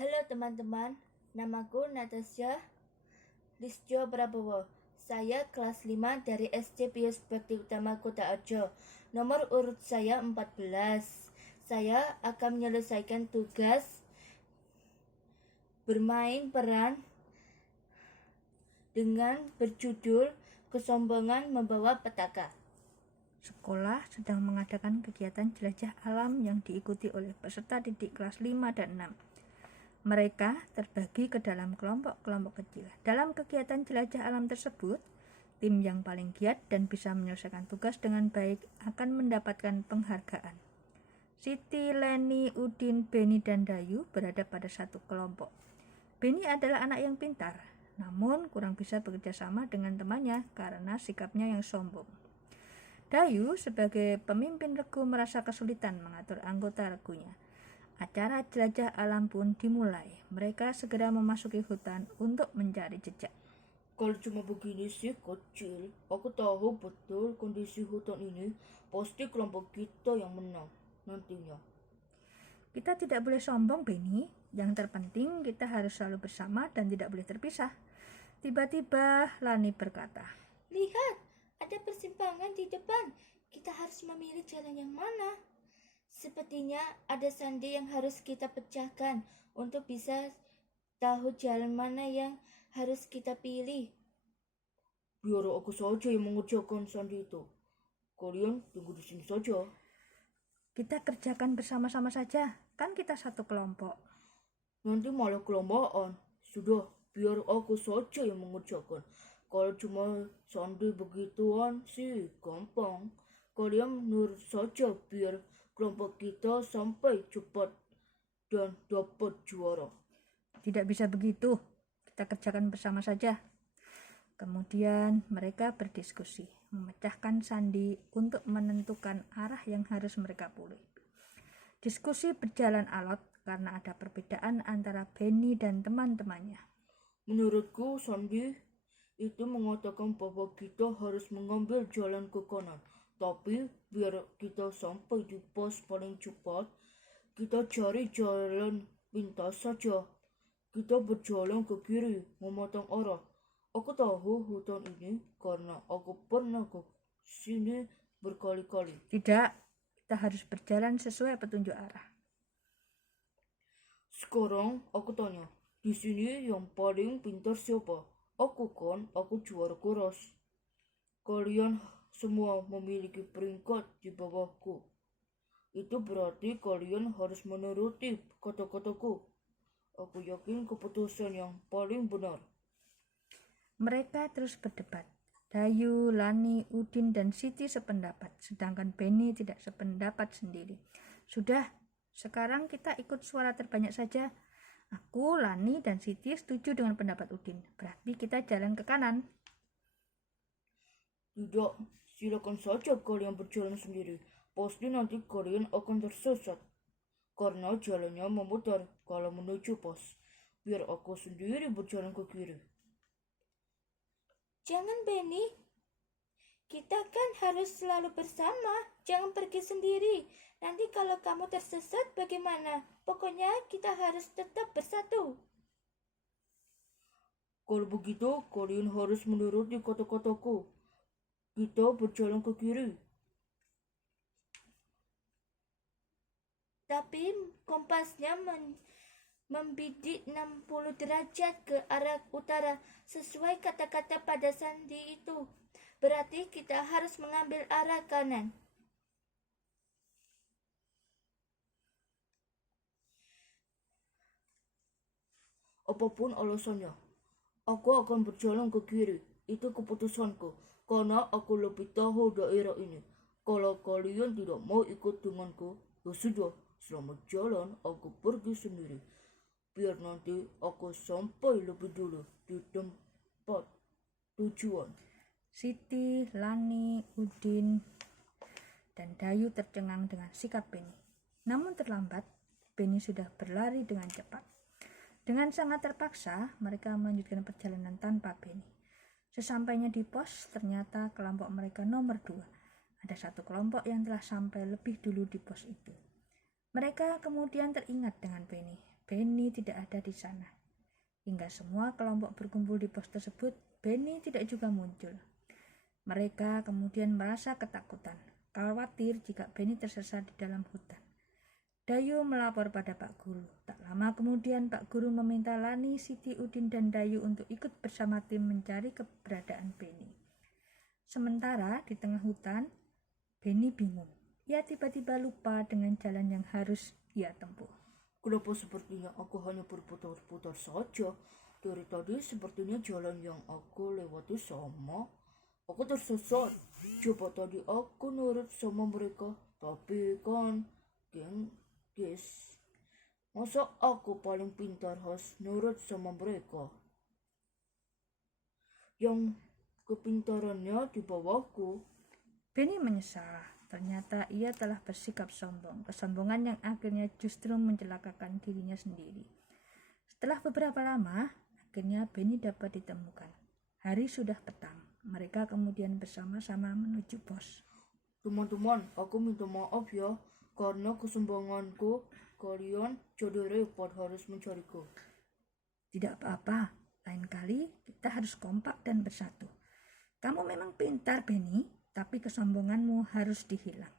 Halo teman-teman, namaku Natasha Listio Prabowo. Saya kelas 5 dari SD Pius Bakti Utama Kota Arjo. Nomor urut saya 14. Saya akan menyelesaikan tugas bermain peran dengan berjudul Kesombongan Membawa Petaka. Sekolah sedang mengadakan kegiatan jelajah alam yang diikuti oleh peserta didik kelas 5 dan 6. Mereka terbagi ke dalam kelompok-kelompok kecil. Dalam kegiatan jelajah alam tersebut, tim yang paling giat dan bisa menyelesaikan tugas dengan baik akan mendapatkan penghargaan. Siti, Leni, Udin, Beni, dan Dayu berada pada satu kelompok. Beni adalah anak yang pintar, namun kurang bisa bekerja sama dengan temannya karena sikapnya yang sombong. Dayu sebagai pemimpin regu merasa kesulitan mengatur anggota regunya. Acara jelajah alam pun dimulai. Mereka segera memasuki hutan untuk mencari jejak. Kalau cuma begini sih kecil, aku tahu betul kondisi hutan ini pasti kelompok kita yang menang nantinya. Kita tidak boleh sombong, Beni. Yang terpenting kita harus selalu bersama dan tidak boleh terpisah. Tiba-tiba Lani berkata, Lihat, ada persimpangan di depan. Kita harus memilih jalan yang mana. Sepertinya ada sandi yang harus kita pecahkan untuk bisa tahu jalan mana yang harus kita pilih. Biar aku saja yang mengerjakan sandi itu. Kalian tunggu di sini saja. kita kerjakan bersama-sama saja, kan kita satu kelompok. Nanti malah kelompokan. Sudah, biar aku saja yang mengerjakan. Kalau cuma sandi begituan sih gampang. Kalian menurut saja biar kelompok kita sampai cepat dan dapat juara. Tidak bisa begitu, kita kerjakan bersama saja. Kemudian mereka berdiskusi, memecahkan sandi untuk menentukan arah yang harus mereka pilih. Diskusi berjalan alot karena ada perbedaan antara Beni dan teman-temannya. Menurutku sandi itu mengatakan bahwa kita harus mengambil jalan ke kanan. Tapi biar kita sampai di pos paling cepat, kita cari jalan pintas saja. Kita berjalan ke kiri, memotong arah. Aku tahu hutan ini karena aku pernah ke sini berkali-kali. Tidak, kita harus berjalan sesuai petunjuk arah. Sekarang aku tanya, di sini yang paling pintar siapa? Aku juara keras. Kalian semua memiliki peringkat di bawahku. Itu berarti kalian harus menuruti kata-kataku. Aku yakin keputusan yang paling benar. Mereka terus berdebat. Dayu, Lani, Udin, dan Siti sependapat, sedangkan Beni tidak sependapat sendiri. Sudah, sekarang kita ikut suara terbanyak saja. Aku, Lani, dan Siti setuju dengan pendapat Udin. Berarti kita jalan ke kanan. Tidak, silakan saja kalian berjalan sendiri. Pasti nanti kalian akan tersesat. Karena jalannya memutar kalau menuju pos. Biar aku sendiri berjalan ke kiri. Jangan, Benny. Kita kan harus selalu bersama. Jangan pergi sendiri. Nanti kalau kamu tersesat bagaimana? Pokoknya kita harus tetap bersatu. Kalau begitu, kalian harus menuruti kata-kataku. Kita berjalan ke kiri. Tapi kompasnya membidik 60 derajat ke arah utara sesuai kata-kata pada sandi itu. Berarti kita harus mengambil arah kanan. Apapun alasannya, aku akan berjalan ke kiri. Itu keputusanku, karena aku lebih tahu daerah ini. Kalau kalian tidak mau ikut denganku, ya sudah, selamat jalan, aku pergi sendiri. Biar nanti aku sampai lebih dulu di tempat tujuan. Siti, Lani, Udin, dan Dayu tercengang dengan sikap Beni. Namun terlambat, Beni sudah berlari dengan cepat. Dengan sangat terpaksa, mereka melanjutkan perjalanan tanpa Beni. Sesampainya di pos, ternyata kelompok mereka nomor 2. Ada satu kelompok yang telah sampai lebih dulu di pos itu. Mereka kemudian teringat dengan Beni. Beni Benny tidak ada di sana. Hingga semua kelompok berkumpul di pos tersebut, Benny tidak juga muncul. Mereka kemudian merasa ketakutan, khawatir jika Benny tersesat di dalam hutan. Dayu melapor pada Pak Guru. Tak lama kemudian Pak Guru meminta Lani, Siti, Udin, dan Dayu untuk ikut bersama tim mencari keberadaan Benny. Sementara di tengah hutan, Benny bingung. Ia tiba-tiba lupa dengan jalan yang harus ia tempuh. Kenapa sepertinya aku hanya berputar-putar saja? Dari tadi sepertinya jalan yang aku lewati sama. Aku tersesat. Coba tadi aku nurut sama mereka. Tapi kan, guys, masa aku paling pintar harus nurut sama mereka? Yang kepintarannya di bawahku. Benny menyesal. Ternyata ia telah bersikap sombong. Kesombongan yang akhirnya justru mencelakakan dirinya sendiri. Setelah beberapa lama, akhirnya Benny dapat ditemukan. Hari sudah petang. Mereka kemudian bersama-sama menuju pos. Teman-teman, aku minta maaf ya, karena kesombonganku kalian jadi repot harus mencariku. Tidak apa-apa, lain kali kita harus kompak dan bersatu. Kamu memang pintar, Benny, tapi kesombonganmu harus dihilang.